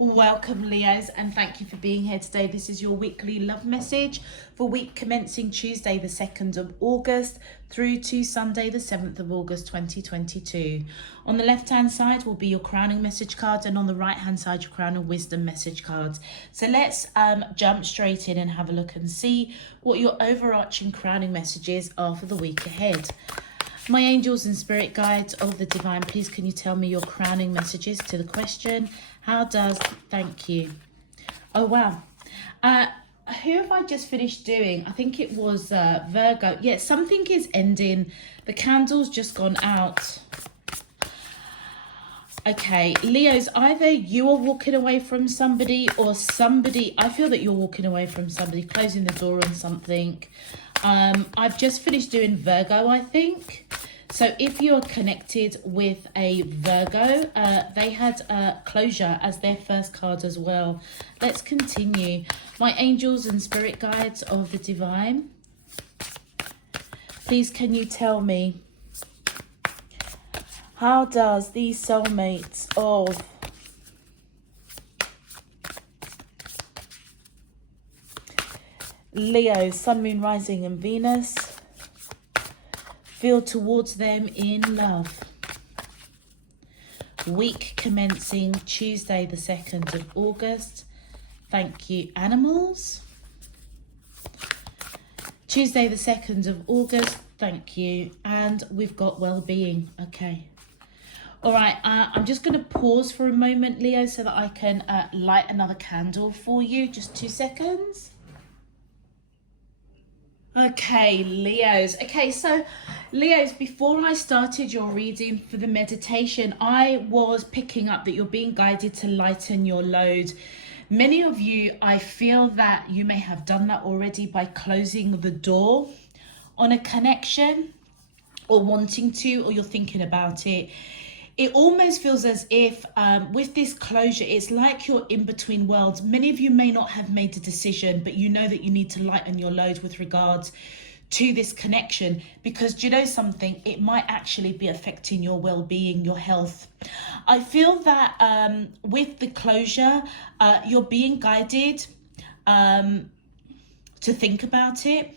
Welcome, Leos, and thank you for being here today. This is your weekly love message for week commencing Tuesday, the 2nd of August through to Sunday, the 7th of August, 2022. On the left-hand side will be your crowning message cards, and on the right-hand side, your crown of wisdom message cards. So let's jump straight in and have a look and see what your overarching crowning messages are for the week ahead. My angels and spirit guides of the divine, please can you tell me your crowning messages to the question, how does, thank you. Oh, wow. Who have I just finished doing? I think it was Virgo. Yeah, something is ending. The candle's just gone out. Okay, Leos, either you are walking away from somebody or somebody, I feel that you're walking away from somebody, closing the door on something. I've just finished doing Virgo, I think. So if you're connected with a Virgo, they had closure as their first card as well. Let's continue. My angels and spirit guides of the divine, please can you tell me, how does these soulmates of Leo, Sun, Moon, Rising and Venus feel towards them in love? Week commencing Tuesday, the 2nd of August. Thank you, animals. Tuesday, the 2nd of August. Thank you. And we've got well-being. Okay. All right. I'm just going to pause for a moment, Leo, so that I can light another candle for you. Just 2 seconds. Okay, Leos. Okay, so Leos, before I started your reading for the meditation, I was picking up that you're being guided to lighten your load. Many of you, I feel that you may have done that already by closing the door on a connection or wanting to, or you're thinking about it. It almost feels as if with this closure, it's like you're in between worlds. Many of you may not have made a decision, but you know that you need to lighten your load with regards to this connection, because do you know something? It might actually be affecting your well-being, your health. I feel that with the closure, you're being guided to think about it,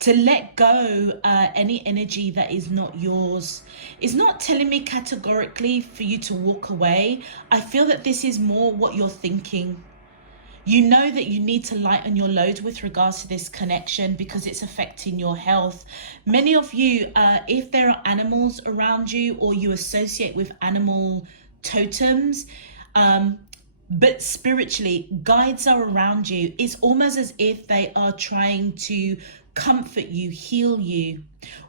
to let go any energy that is not yours. It's not telling me categorically for you to walk away. I feel that this is more what you're thinking. You know that you need to lighten your load with regards to this connection because it's affecting your health. Many of you, if there are animals around you or you associate with animal totems, but spiritually, guides are around you. It's almost as if they are trying to comfort you, heal you,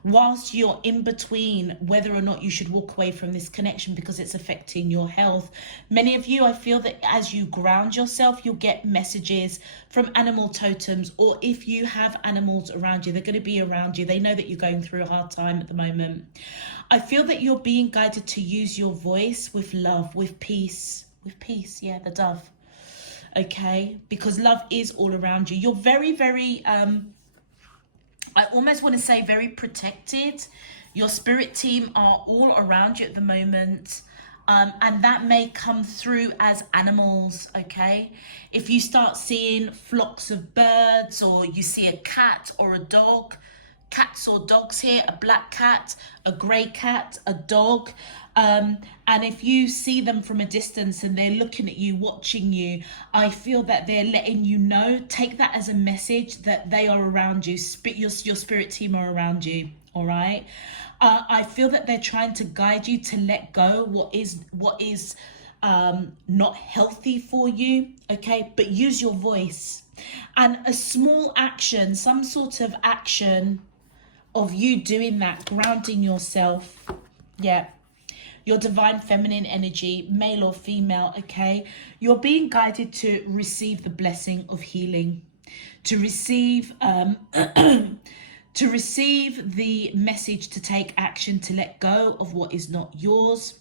whilst you're in between whether or not you should walk away from this connection because it's affecting your health. Many of you, I feel that as you ground yourself, you'll get messages from animal totems, or if you have animals around you, they're going to be around you. They know that you're going through a hard time at the moment. I feel that you're being guided to use your voice with love, with peace. With peace, yeah, the dove. Okay, because love is all around you. You're very, very I almost want to say very protected. Your spirit team are all around you at the moment. And that may come through as animals, okay? If you start seeing flocks of birds, or you see a cat or a dog, cats or dogs here, a black cat, a grey cat, a dog. And if you see them from a distance and they're looking at you, watching you, I feel that they're letting you know, take that as a message that they are around you. Your spirit team are around you, all right? I feel that they're trying to guide you to let go what is not healthy for you, okay? But use your voice. And a small action, some sort of action of you doing that, grounding yourself, yeah, your divine feminine energy, male or female, okay? You're being guided to receive the blessing of healing, to receive to receive the message to take action, to let go of what is not yours.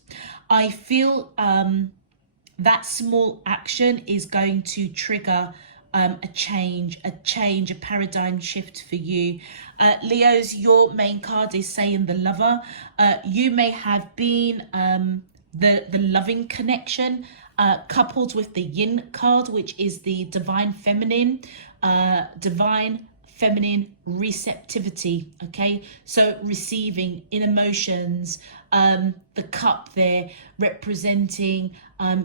I feel that small action is going to trigger a change, a paradigm shift for you. Leos, your main card is saying the lover. You may have been the loving connection, coupled with the yin card, which is the divine feminine receptivity. Okay, so receiving in emotions, the cup there representing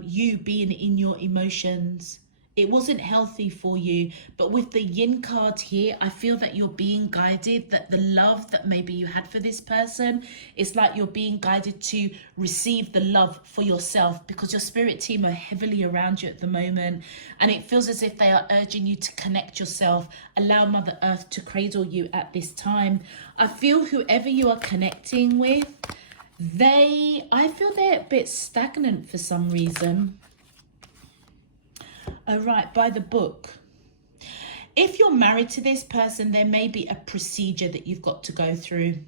you being in your emotions. It wasn't healthy for you, but with the yin card here, I feel that you're being guided, that the love that maybe you had for this person, it's like you're being guided to receive the love for yourself, because your spirit team are heavily around you at the moment, and it feels as if they are urging you to connect yourself, allow Mother Earth to cradle you at this time. I feel whoever you are connecting with, I feel they're a bit stagnant for some reason. All right, by the book. If you're married to this person, there may be a procedure that you've got to go through.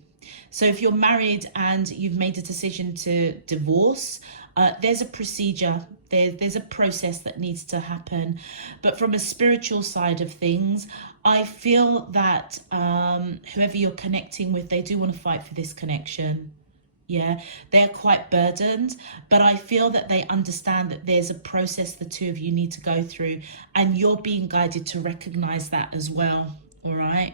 So if you're married and you've made a decision to divorce, there's a procedure, there's a process that needs to happen. But from a spiritual side of things, I feel that whoever you're connecting with, they do want to fight for this connection. Yeah, they're quite burdened, but I feel that they understand that there's a process the two of you need to go through, and you're being guided to recognize that as well. All right.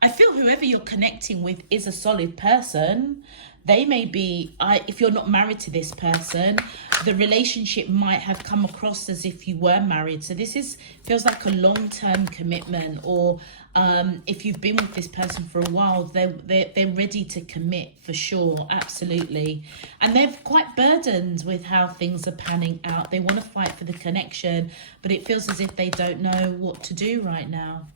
I feel whoever you're connecting with is a solid person. They may be, if you're not married to this person, the relationship might have come across as if you were married. So this feels like a long-term commitment, or if you've been with this person for a while, they're ready to commit for sure, absolutely. And they're quite burdened with how things are panning out. They want to fight for the connection, but it feels as if they don't know what to do right now.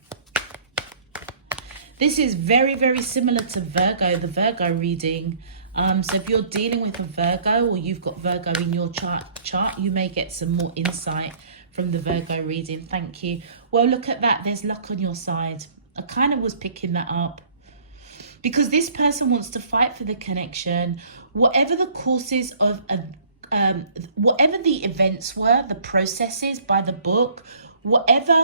This is very, very similar to Virgo, the Virgo reading. So if you're dealing with a Virgo, or you've got Virgo in your chart, you may get some more insight from the Virgo reading. Thank you. Well, look at that. There's luck on your side. I kind of was picking that up, because this person wants to fight for the connection. Whatever the courses of, whatever the events were, the processes by the book, whatever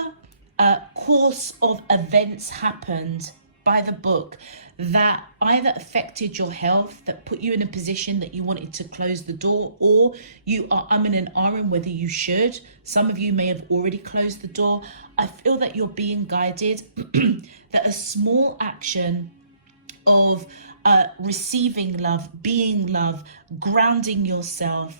course of events happened by the book that either affected your health, that put you in a position that you wanted to close the door, or you are and ahhing whether you should. Some of you may have already closed the door. I feel that you're being guided that a small action of receiving love, being love, grounding yourself,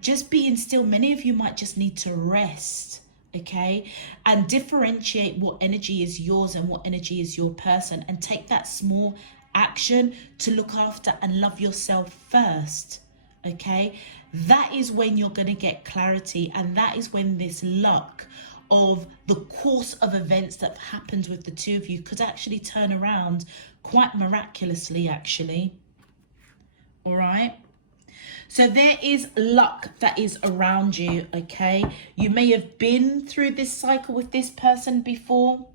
just being still. Many of you might just need to rest. Okay, and differentiate what energy is yours and what energy is your person, and take that small action to look after and love yourself first. Okay, that is when you're going to get clarity, and that is when this luck of the course of events that happens with the two of you could actually turn around quite miraculously, actually. All right. So there is luck that is around you, okay? You may have been through this cycle with this person before.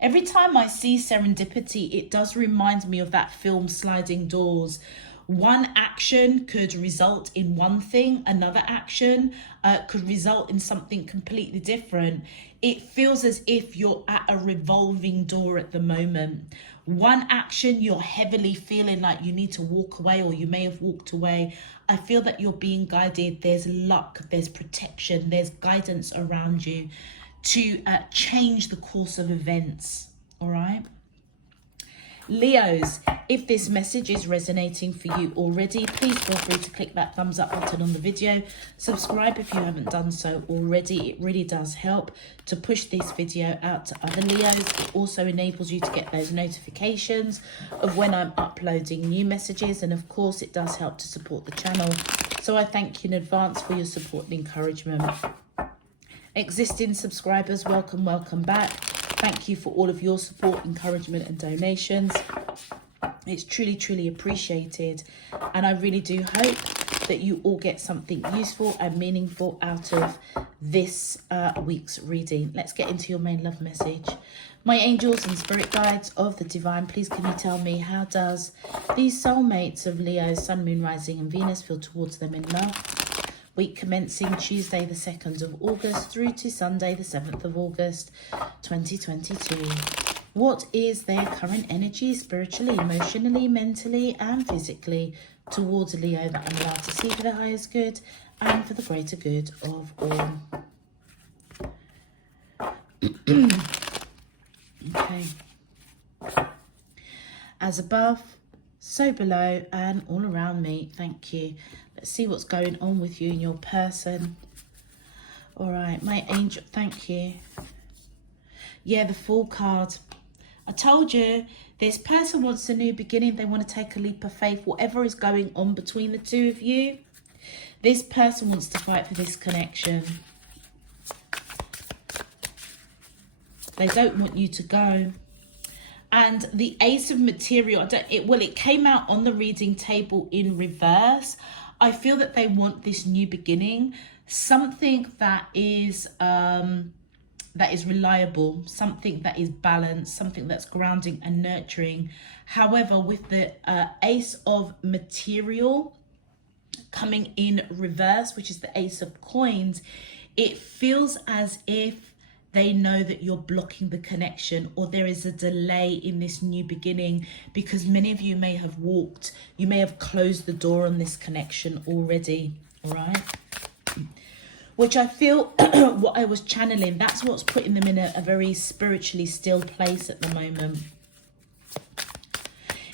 Every time I see serendipity, it does remind me of that film Sliding Doors. One action could result in one thing, another action could result in something completely different. It feels as if you're at a revolving door at the moment. One action, you're heavily feeling like you need to walk away, or you may have walked away. I feel that you're being guided. There's luck, there's protection, there's guidance around you to change the course of events. All right. Leos, if this message is resonating for you already, please feel free to click that thumbs up button on the video. Subscribe if you haven't done so already. It really does help to push this video out to other Leos. It also enables you to get those notifications of when I'm uploading new messages. And of course, it does help to support the channel. So I thank you in advance for your support and encouragement. Existing subscribers, welcome back. Thank you for all of your support, encouragement and donations. It's truly, truly appreciated. And I really do hope that you all get something useful and meaningful out of this week's reading. Let's get into your main love message. My angels and spirit guides of the divine, please can you tell me, how does these soulmates of Leo, Sun, Moon, Rising and Venus feel towards them in love? Week commencing Tuesday the 2nd of August through to Sunday the 7th of August 2022. What is their current energy spiritually, emotionally, mentally and physically towards Leo that I'm allowed to see for the highest good and for the greater good of all. Okay. As above, so below and all around me. Thank you. Let's see what's going on with you and your person. All right, my angel, thank you. Yeah, the Fool card. I told you, this person wants a new beginning. They want to take a leap of faith. Whatever is going on between the two of you, this person wants to fight for this connection. They don't want you to go. And the Ace of Material, it came out on the reading table in reverse. I feel that they want this new beginning, something that is reliable, something that is balanced, something that's grounding and nurturing. However, with the Ace of Material coming in reverse, which is the Ace of Coins, it feels as if they know that you're blocking the connection, or there is a delay in this new beginning, because many of you may have you may have closed the door on this connection already. All right, which I feel what I was channeling, that's what's putting them in a very spiritually still place at the moment.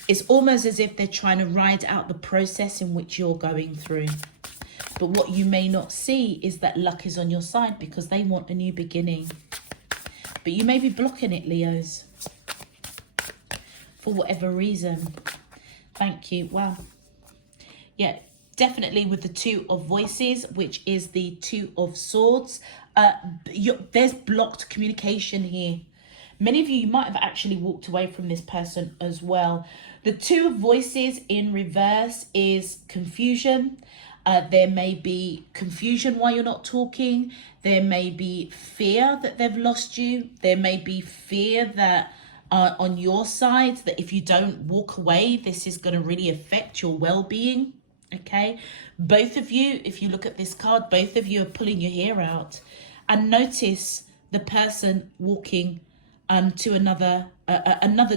It's almost as if they're trying to ride out the process in which you're going through. But what you may not see is that luck is on your side, because they want a new beginning. But you may be blocking it, Leos, for whatever reason. Thank you. Wow. Yeah, definitely with the Two of Voices, which is the Two of Swords. There's blocked communication here. Many of you might have actually walked away from this person as well. The Two of Voices in reverse is confusion. There may be confusion while you're not talking. There may be fear that they've lost you. There may be fear that on your side, that if you don't walk away, this is going to really affect your well-being. Okay, both of you, if you look at this card, both of you are pulling your hair out. And notice the person walking to another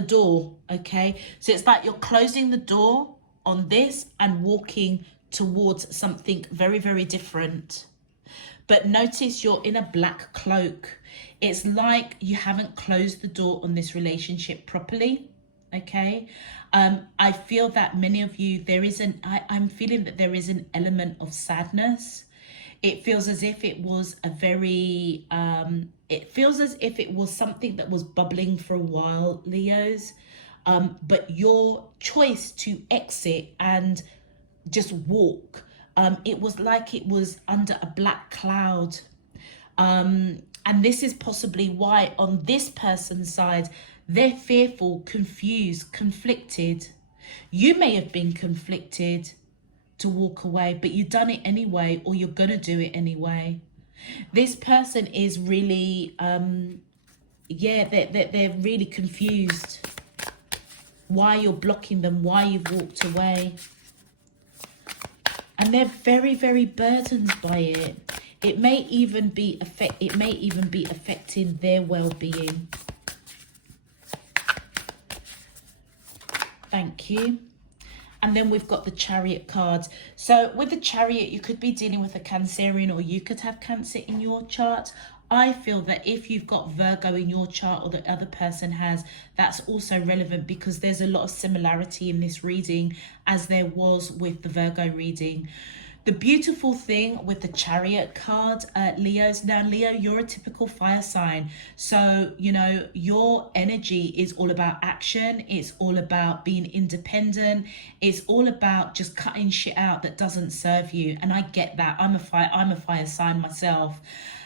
door. Okay, so it's like you're closing the door on this and walking towards something very, very different. But notice you're in a black cloak. It's like you haven't closed the door on this relationship properly. Okay, I feel that many of you, I'm feeling that there is an element of sadness. It feels as if it was it feels as if it was something that was bubbling for a while, Leos. But your choice to exit and just walk, it was like it was under a black cloud. And this is possibly why on this person's side, they're fearful, confused, conflicted. You may have been conflicted to walk away, but you've done it anyway, or you're going to do it anyway. This person is really, they're really confused. Why you're blocking them, why you've walked away. And they're very, very burdened by it. It may even be affecting their well-being. Thank you. And then we've got the Chariot card. So with the Chariot, you could be dealing with a Cancerian, or you could have Cancer in your chart. I feel that if you've got Virgo in your chart, or the other person has, that's also relevant, because there's a lot of similarity in this reading as there was with the Virgo reading. The beautiful thing with the Chariot card, Leos, now Leo, you're a typical fire sign. So, you know, your energy is all about action. It's all about being independent. It's all about just cutting shit out that doesn't serve you. And I get that. I'm a fire sign myself.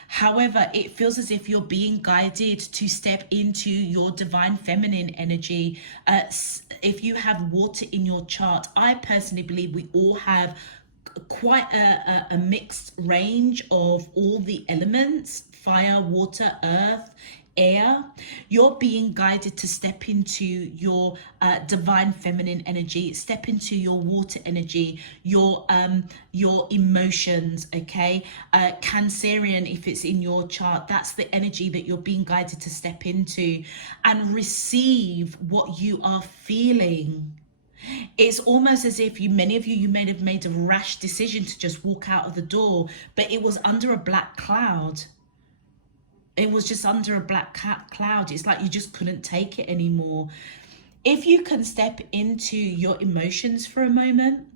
However, it feels as if you're being guided to step into your divine feminine energy. If you have water in your chart, I personally believe we all have quite a mixed range of all the elements: fire, water, earth, air. You're being guided to step into your divine feminine energy, step into your water energy, your emotions. Okay, Cancerian, if it's in your chart, that's the energy that you're being guided to step into and receive what you are feeling. It's almost as if many of you may have made a rash decision to just walk out of the door, but it was under a black cloud. It was just under a black cloud. It's like you just couldn't take it anymore. If you can step into your emotions for a moment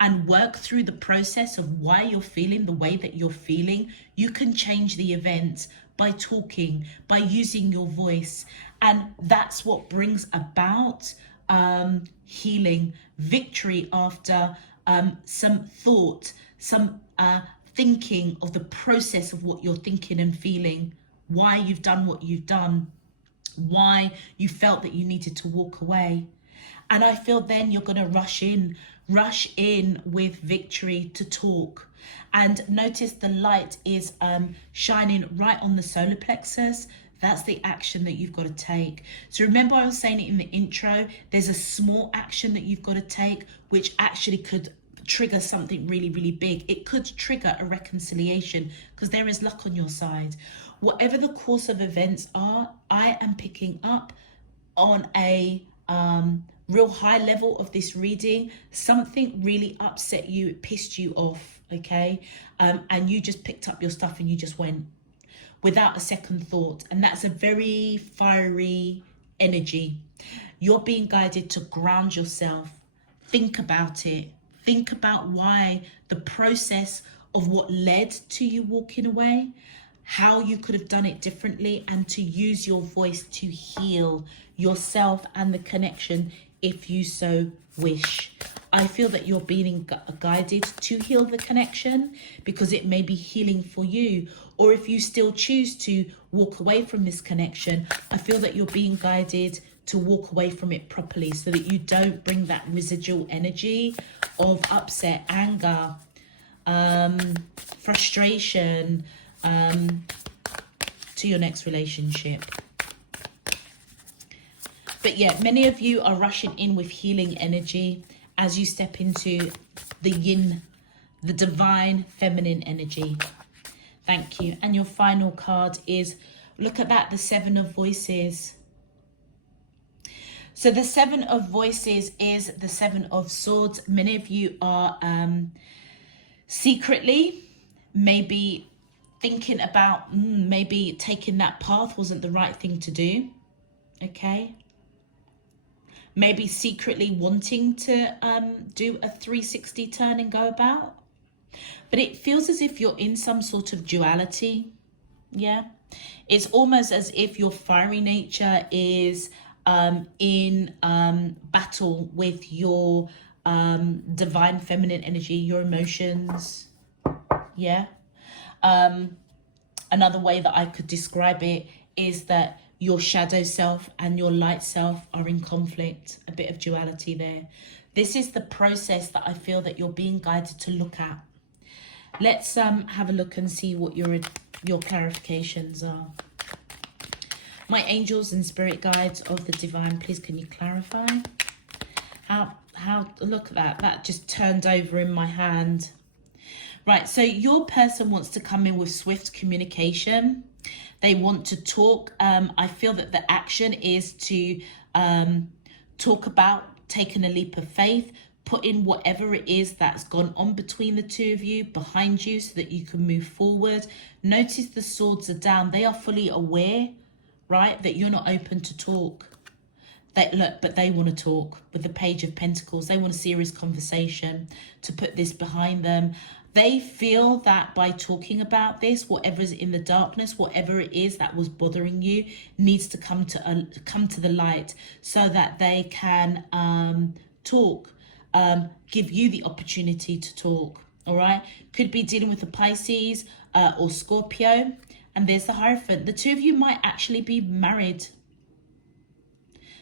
and work through the process of why you're feeling the way that you're feeling, you can change the events by talking, by using your voice. And that's what brings about healing, victory after some thought, some thinking of the process of what you're thinking and feeling, why you've done what you've done, why you felt that you needed to walk away. And I feel then you're going to rush in with victory to talk. And notice the light is shining right on the solar plexus. That's the action that you've got to take. So remember, I was saying it in the intro, there's a small action that you've got to take, which actually could trigger something really, really big. It could trigger a reconciliation because there is luck on your side. Whatever the course of events are, I am picking up on a real high level of this reading. Something really upset you, it pissed you off, okay? And you just picked up your stuff and you just went without a second thought. And that's a very fiery energy. You're being guided to ground yourself. Think about it. Think about why, the process of what led to you walking away, how you could have done it differently, and to use your voice to heal yourself and the connection if you so wish. I feel that you're being guided to heal the connection because it may be healing for you. Or if you still choose to walk away from this connection, I feel that you're being guided to walk away from it properly so that you don't bring that residual energy of upset, anger, frustration to your next relationship. But yeah, many of you are rushing in with healing energy as you step into the yin, the divine feminine energy. Thank you. And your final card is, look at that, the Seven of Voices. So the Seven of Voices is the Seven of Swords. Many of you are secretly maybe thinking about maybe taking that path wasn't the right thing to do. Okay. Maybe secretly wanting to do a 360 turn and go about. But it feels as if you're in some sort of duality. Yeah. It's almost as if your fiery nature is in battle with your divine feminine energy, your emotions. Yeah. Another way that I could describe it is that your shadow self and your light self are in conflict, a bit of duality there. This is the process that I feel that you're being guided to look at. Let's have a look and see what your clarifications are. My angels and spirit guides of the divine, please can you clarify? How look at that just turned over in my hand. Right, so your person wants to come in with swift communication. They want to talk. I feel that the action is to talk about taking a leap of faith, put in whatever it is that's gone on between the two of you behind you so that you can move forward. Notice the swords are down. They are fully aware, right, that you're not open to talk. But they want to talk with the Page of Pentacles. They want a serious conversation to put this behind them. They feel that by talking about this, whatever's in the darkness, whatever it is that was bothering you, needs to come to the light so that they can talk, give you the opportunity to talk. All right, could be dealing with a Pisces or Scorpio. And there's the Hierophant. The two of you might actually be married.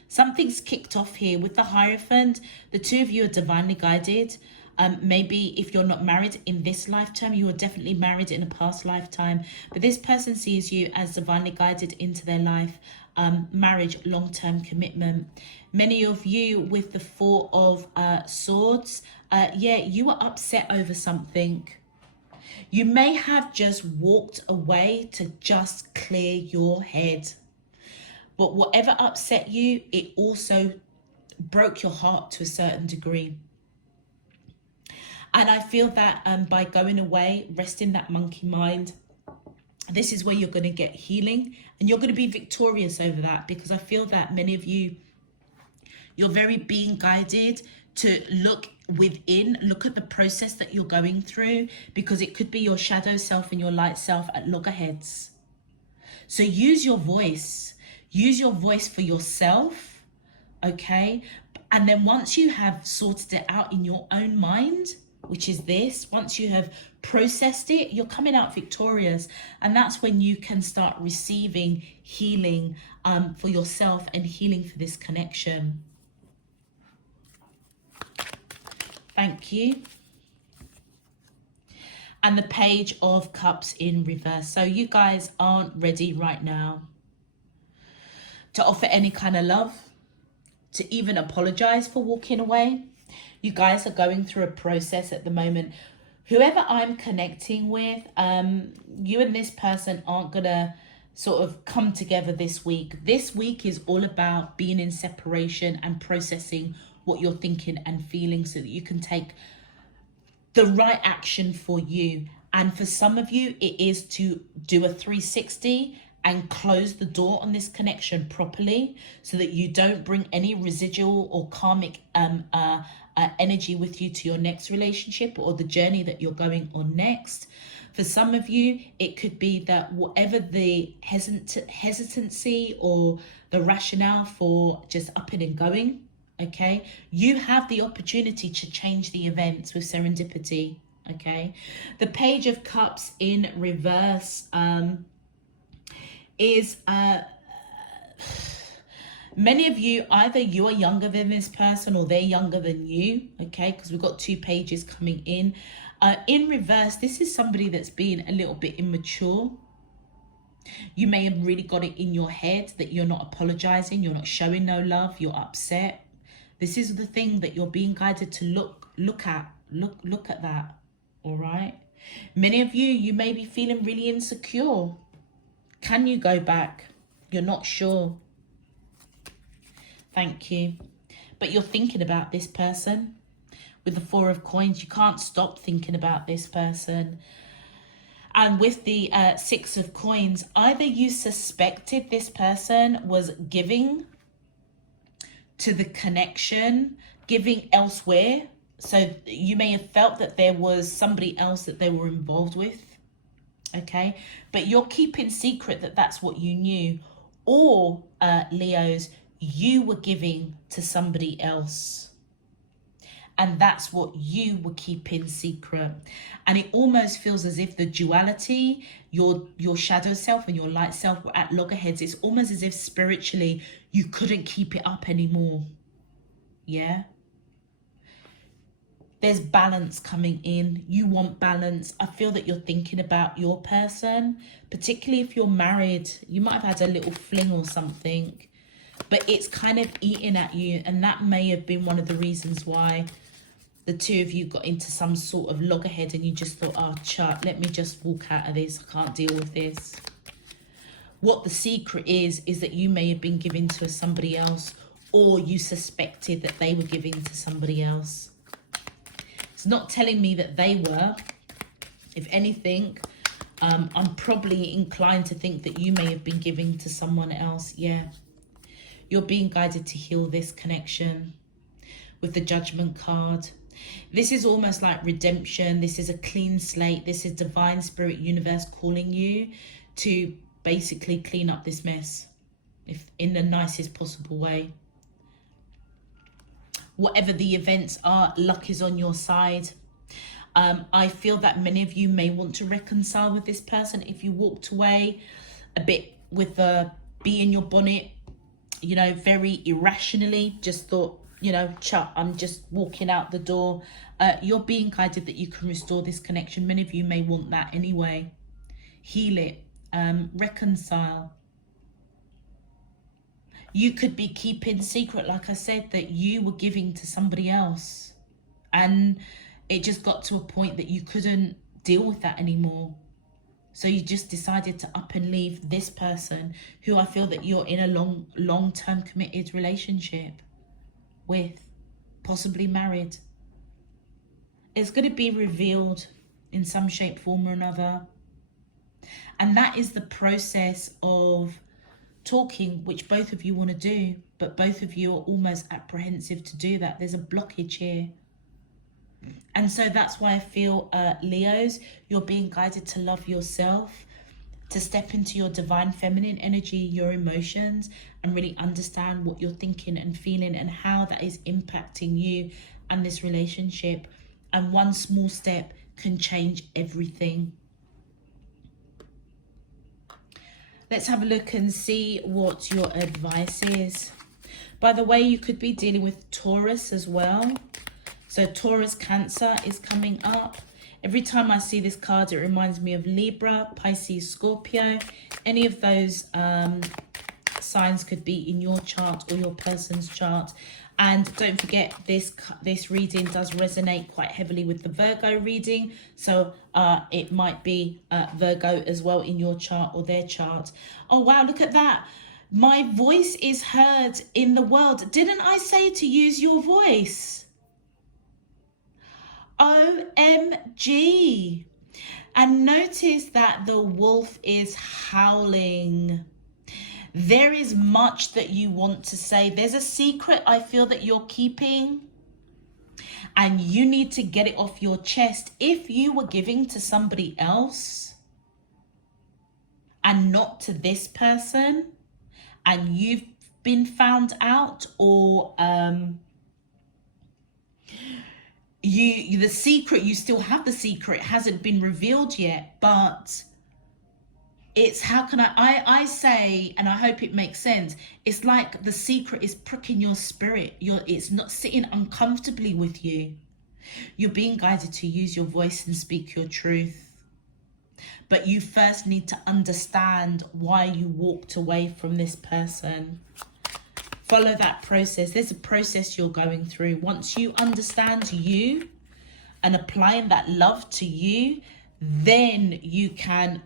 Something's kicked off here with the Hierophant. The two of you are divinely guided. Maybe if you're not married in this lifetime, you are definitely married in a past lifetime. But this person sees you as divinely guided into their life. Marriage, long-term commitment. Many of you with the Four of Swords, yeah, you are upset over something. You may have just walked away to just clear your head. But whatever upset you, it also broke your heart to a certain degree. And I feel that by going away, resting that monkey mind, this is where you're going to get healing and you're going to be victorious over that, because I feel that many of you, you're very being guided to look within, look at the process that you're going through, because it could be your shadow self and your light self at loggerheads. So use your voice for yourself, okay? And then once you have sorted it out in your own mind, which is this, once you have processed it, you're coming out victorious. And that's when you can start receiving healing for yourself and healing for this connection. Thank you. And the Page of Cups in reverse. So you guys aren't ready right now to offer any kind of love, to even apologize for walking away. You guys are going through a process at the moment. Whoever I'm connecting with, you and this person aren't gonna sort of come together this week. This week is all about being in separation and processing what you're thinking and feeling so that you can take the right action for you. And for some of you, it is to do a 360 and close the door on this connection properly so that you don't bring any residual or karmic energy with you to your next relationship or the journey that you're going on next. For some of you, it could be that whatever the hesitancy or the rationale for just upping and going, okay, you have the opportunity to change the events with serendipity, okay? The Page of Cups in reverse is many of you, either you are younger than this person or they're younger than you, okay? Because we've got 2 pages coming in. In reverse, this is somebody that's been a little bit immature. You may have really got it in your head that you're not apologizing, you're not showing no love, you're upset. This is the thing that you're being guided to look at that, all right? Many of you, you may be feeling really insecure. Can you go back? You're not sure. Thank you. But you're thinking about this person. With the 4 of Coins, you can't stop thinking about this person. And with the 6 of Coins, either you suspected this person was giving to the connection, giving elsewhere. So you may have felt that there was somebody else that they were involved with, okay? But you're keeping secret that that's what you knew. Or, Leos, you were giving to somebody else. And that's what you were keeping secret. And it almost feels as if the duality, your shadow self and your light self were at loggerheads. It's almost as if spiritually you couldn't keep it up anymore. Yeah? There's balance coming in. You want balance. I feel that you're thinking about your person, particularly if you're married. You might have had a little fling or something, but it's kind of eating at you. And that may have been one of the reasons why the 2 of you got into some sort of loggerhead and you just thought, oh, Chuck, let me just walk out of this. I can't deal with this. What the secret is that you may have been giving to somebody else, or you suspected that they were giving to somebody else. It's not telling me that they were. If anything, I'm probably inclined to think that you may have been giving to someone else. Yeah. You're being guided to heal this connection with the Judgment card. This is almost like redemption. This is a clean slate. This is divine spirit universe calling you to basically clean up this mess, if in the nicest possible way. Whatever the events are, luck is on your side. I feel that many of you may want to reconcile with this person. If you walked away a bit with the bee in your bonnet, you know, very irrationally, just thought, you know, Chuck, I'm just walking out the door. You're being guided that you can restore this connection. Many of you may want that anyway. Heal it. Reconcile. You could be keeping secret, like I said, that you were giving to somebody else. And it just got to a point that you couldn't deal with that anymore. So you just decided to up and leave this person who I feel that you're in a long-term committed relationship. with, possibly married. It's going to be revealed in some shape, form or another. And that is the process of talking, which both of you want to do, but both of you are almost apprehensive to do that. There's a blockage here. And so that's why I feel, Leos, you're being guided to love yourself, to step into your divine feminine energy, your emotions, and really understand what you're thinking and feeling and how that is impacting you and this relationship. And one small step can change everything. Let's have a look and see what your advice is. By the way, you could be dealing with Taurus as well. So Taurus, Cancer is coming up. Every time I see this card, it reminds me of Libra, Pisces, Scorpio. Any of those signs could be in your chart or your person's chart. And don't forget, this reading does resonate quite heavily with the Virgo reading. So it might be Virgo as well in your chart or their chart. Oh, wow, look at that. My voice is heard in the world. Didn't I say to use your voice? OMG. And notice that the wolf is howling. There is much that you want to say. There's a secret I feel that you're keeping, and you need to get it off your chest. If you were giving to somebody else and not to this person, and you've been found out, or the secret, you still have the secret, it hasn't been revealed yet, but it's, how can I say, and I hope it makes sense, it's like the secret is pricking your spirit. It's not sitting uncomfortably with you. You're being guided to use your voice and speak your truth. But you first need to understand why you walked away from this person. Follow that process. There's a process you're going through. Once you understand you and applying that love to you, then you can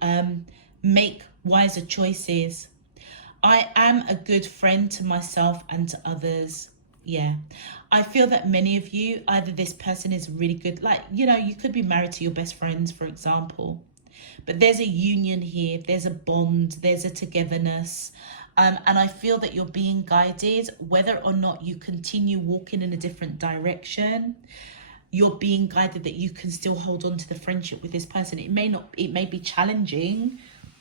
make wiser choices. I am a good friend to myself and to others. Yeah, I feel that many of you, either this person is really good, like, you know, you could be married to your best friends, for example, but there's a union here, there's a bond, there's a togetherness. And I feel that you're being guided, whether or not you continue walking in a different direction, you're being guided that you can still hold on to the friendship with this person. It may be challenging.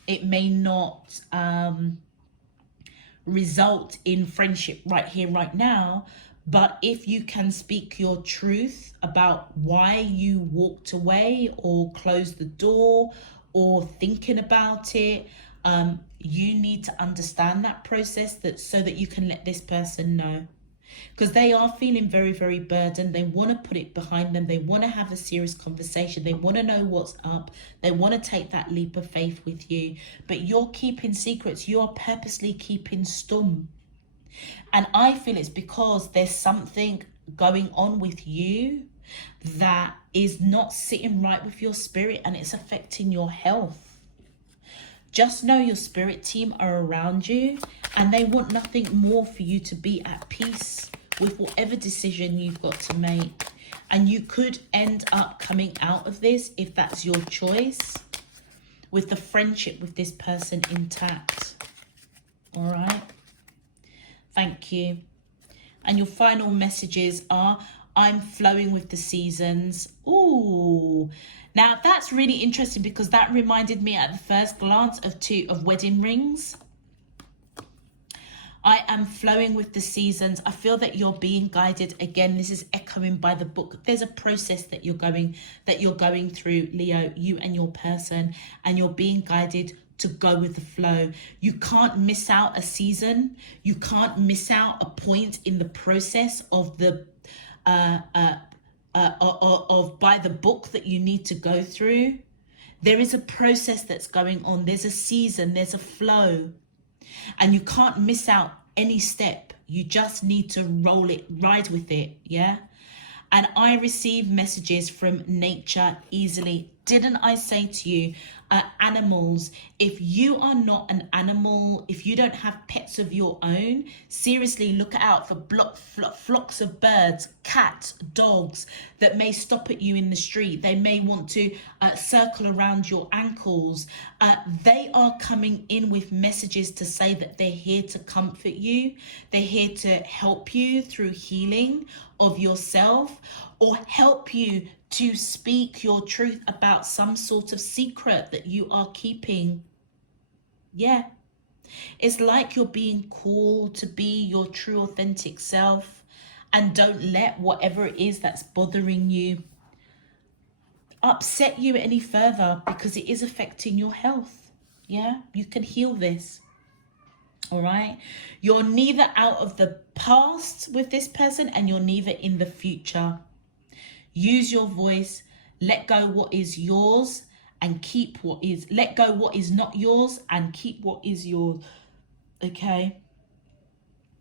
It may not result in friendship right here, right now. But if you can speak your truth about why you walked away or closed the door or thinking about it, you need to understand that process, so that you can let this person know. Because they are feeling very, very burdened. They want to put it behind them. They want to have a serious conversation. They want to know what's up. They want to take that leap of faith with you. But you're keeping secrets. You are purposely keeping stum. And I feel it's because there's something going on with you that is not sitting right with your spirit, and it's affecting your health. Just know your spirit team are around you, and they want nothing more for you to be at peace with whatever decision you've got to make. And you could end up coming out of this, if that's your choice, with the friendship with this person intact. All right. Thank you. And your final messages are, I'm flowing with the seasons. Ooh. Now that's really interesting, because that reminded me at the first glance of wedding rings. I am flowing with the seasons. I feel that you're being guided. Again, this is echoing by the book. There's a process that you're going through, Leo, you and your person, and you're being guided to go with the flow. You can't miss out a season. You can't miss out a point in the process of the by the book that you need to go through. There is a process that's going on. There's a season, there's a flow, and you can't miss out any step. You just need to ride with it. Yeah. And I receive messages from nature easily. Didn't I say to you, animals, if you are not an animal, if you don't have pets of your own, seriously look out for flocks of birds, cats, dogs that may stop at you in the street. They may want to circle around your ankles. They are coming in with messages to say that they're here to comfort you. They're here to help you through healing of yourself, or help you to speak your truth about some sort of secret that you are keeping. Yeah. It's like you're being called to be your true authentic self, and don't let whatever it is that's bothering you upset you any further, because it is affecting your health. Yeah, you can heal this. All right, you're neither out of the past with this person, and you're neither in the future. Use your voice, let go what is yours and keep what is, let go what is not yours and keep what is yours. Okay,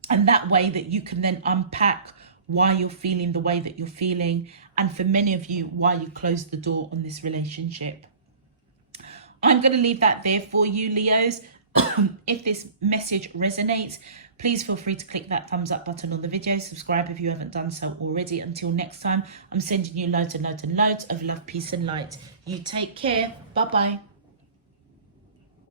and that way that you can then unpack why you're feeling the way that you're feeling, and for many of you, why you closed the door on this relationship. I'm going to leave that there for you, Leos. If this message resonates, please feel free to click that thumbs up button on the video. Subscribe if you haven't done so already. Until next time, I'm sending you loads and loads and loads of love, peace and light. You take care. Bye-bye.